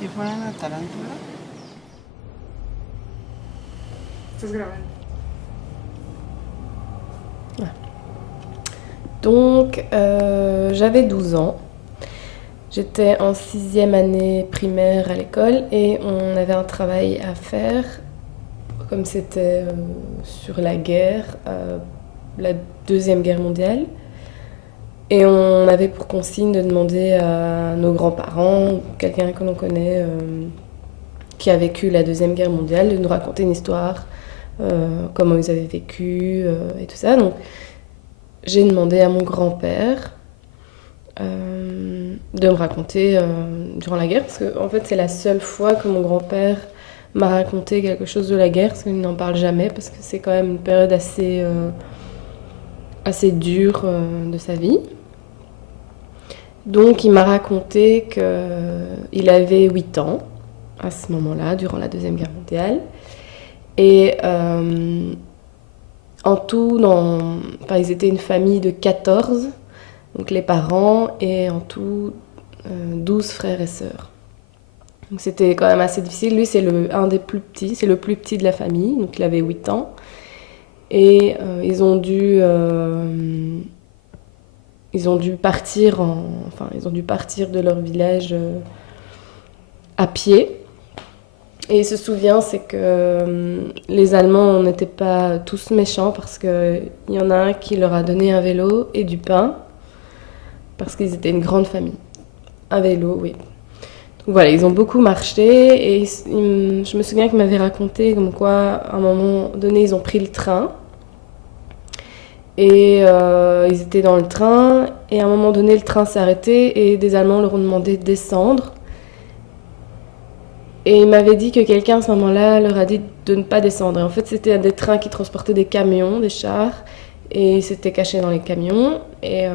Si fuera una tarántula. ¿Estás grabando? Donc, j'avais 12 ans. J'étais en sixième année primaire à l'école et on avait un travail à faire, comme c'était sur la guerre, la Deuxième Guerre mondiale. Et on avait pour consigne de demander à nos grands-parents, quelqu'un que l'on connaît, qui a vécu la Deuxième Guerre mondiale, de nous raconter une histoire, comment ils avaient vécu et tout ça. Donc, j'ai demandé à mon grand-père de me raconter durant la guerre, parce que en fait c'est la seule fois que mon grand-père m'a raconté quelque chose de la guerre, parce qu'il n'en parle jamais, parce que c'est quand même une période assez dure de sa vie. Donc il m'a raconté qu'il avait 8 ans à ce moment-là, durant la Deuxième Guerre mondiale. Et en tout, enfin, ils étaient une famille de 14, donc les parents, et en tout 12 frères et sœurs. Donc c'était quand même assez difficile. Lui, c'est un des plus petits, c'est le plus petit de la famille, donc il avait 8 ans. Et ils ont dû partir ils ont dû partir de leur village à pied. Et il se souvient, c'est que les Allemands n'étaient pas tous méchants parce qu'il y en a un qui leur a donné un vélo et du pain parce qu'ils étaient une grande famille. Un vélo, oui. Donc voilà, ils ont beaucoup marché et je me souviens qu'il m'avait raconté comme quoi, à un moment donné, ils ont pris le train et ils étaient dans le train et à un moment donné, le train s'est arrêté et des Allemands leur ont demandé de descendre. Et il m'avait dit que quelqu'un à ce moment-là leur a dit de ne pas descendre. Et en fait, c'était des trains qui transportaient des camions, des chars, et ils s'étaient cachés dans les camions. Et ils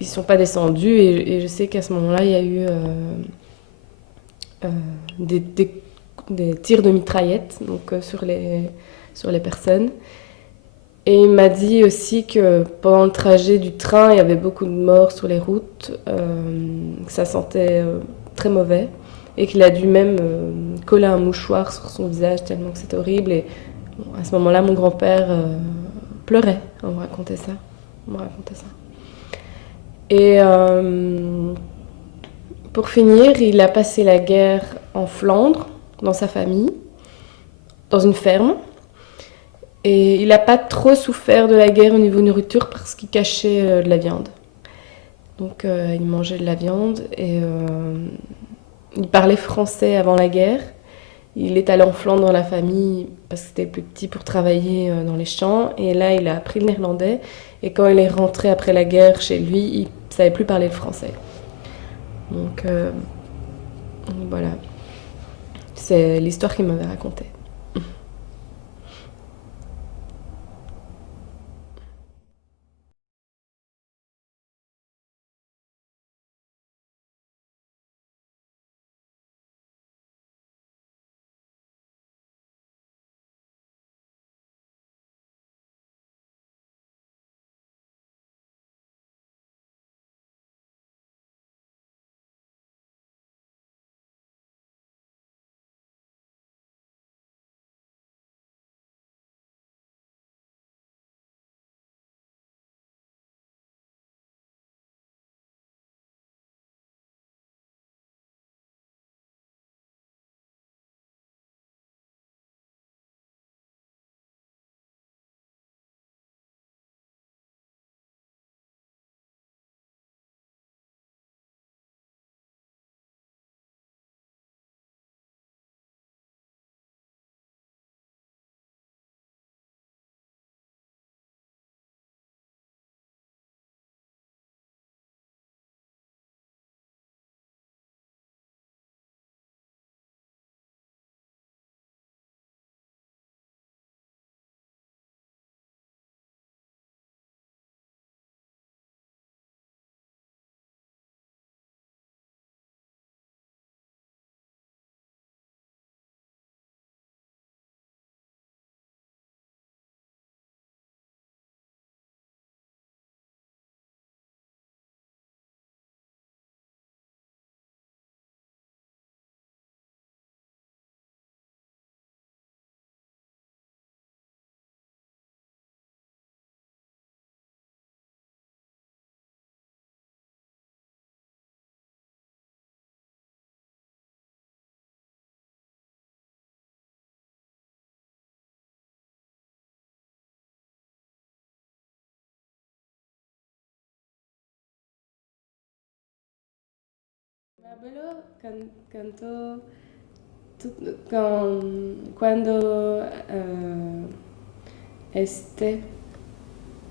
ne sont pas descendus. Et je sais qu'à ce moment-là, il y a eu euh, des, des, des tirs de mitraillettes donc, sur les personnes. Et il m'a dit aussi que pendant le trajet du train, il y avait beaucoup de morts sur les routes, que ça sentait très mauvais et qu'il a dû même coller un mouchoir sur son visage tellement que c'était horrible. Et bon, à ce moment-là, mon grand-père pleurait. On me racontait ça. On me racontait ça. Et pour finir, il a passé la guerre en Flandre, dans sa famille, dans une ferme. Et il n'a pas trop souffert de la guerre au niveau nourriture parce qu'il cachait de la viande. Donc il mangeait de la viande et il parlait français avant la guerre. Il est allé en Flandre dans la famille parce que c'était plus petit pour travailler dans les champs. Et là, il a appris le néerlandais. Et quand il est rentré après la guerre chez lui, il ne savait plus parler le français. Donc voilà, c'est l'histoire qu'il m'avait racontée. abuelo cantó cuando esté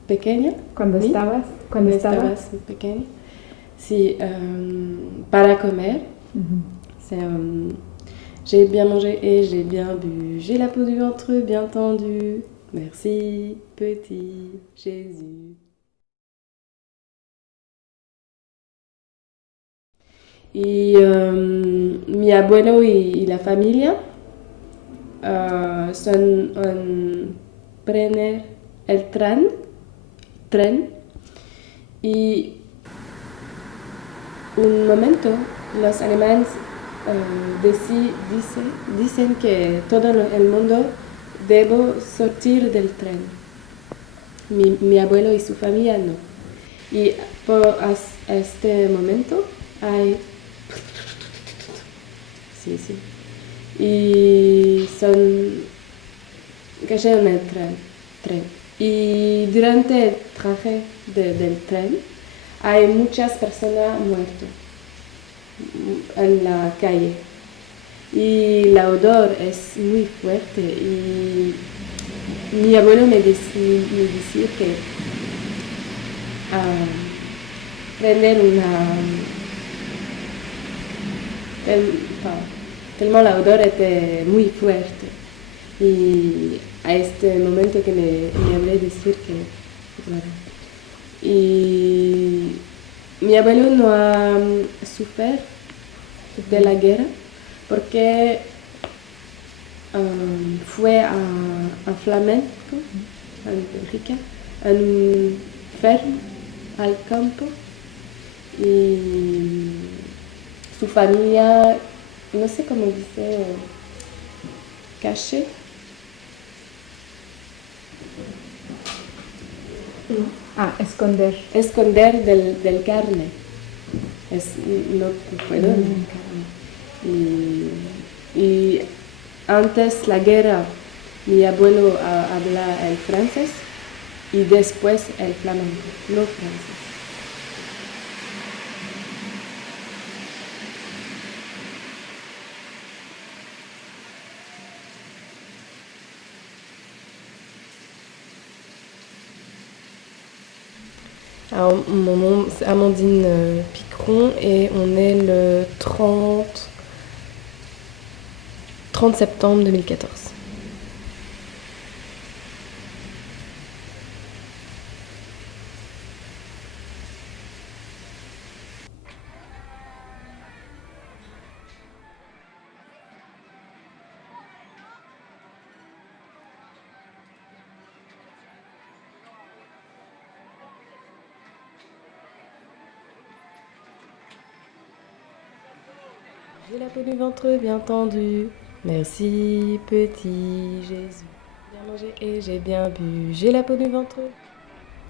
pequeña. Cuando ¿sí? estabas, Cuando estabas pequeña. Sí, para comer. C'est j'ai bien mangé et j'ai bien bu. J'ai la peau du ventre bien tendue. Merci, petit Jésus. Y mi abuelo y la familia prender el tren y un momento los alemanes dicen que todo el mundo debe sortir del tren. Mi abuelo y su familia no. Y a este momento hay... Sí, sí. Y son cayeron en el tren. Y durante el traje del tren hay muchas personas muertas en la calle. Y el odor es muy fuerte. Y mi abuelo me decía que prender tellement el odor était muy fuerte. Y a este momento que me hablé decir que... Claro. Y mi abuelo no ha sufrido de la guerra porque fue a Flamenco, en Bélgica, en un fermo al campo y su familia, no sé cómo dice, caché. Esconder. Esconder del carne. No puedo carne. Y antes la guerra, mi abuelo habla el francés y después el flamenco, no francés. Alors, mon nom, c'est Amandine Picron et on est le 30 septembre 2014. J'ai la peau du ventre bien tendue. Merci, petit Jésus. J'ai bien mangé et j'ai bien bu. J'ai la peau du ventre.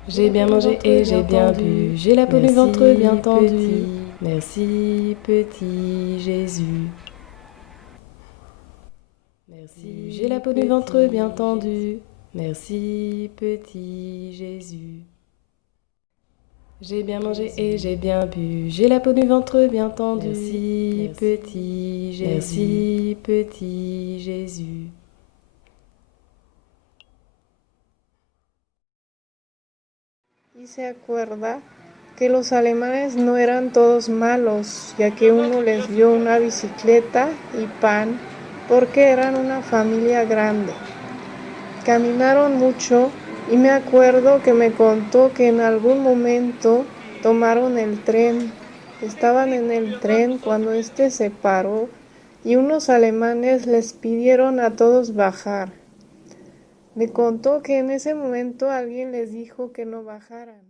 J'ai bien mangé et j'ai bien bu. J'ai la peau du ventre bien tendue. Merci, petit Jésus. Merci. J'ai la peau du ventre bien tendue. Merci, petit Jésus. J'ai bien mangé et j'ai bien bu. J'ai la peau du ventre bien tendue. Merci, petit Jésus. Merci, petit Jésus. Y se acuerda que los alemanes no eran todos malos, ya que uno les dio una bicicleta y pan porque eran una familia grande. Caminaron mucho y me acuerdo que me contó que en algún momento tomaron el tren. Estaban en el tren cuando este se paró y unos alemanes les pidieron a todos bajar. Me contó que en ese momento alguien les dijo que no bajaran.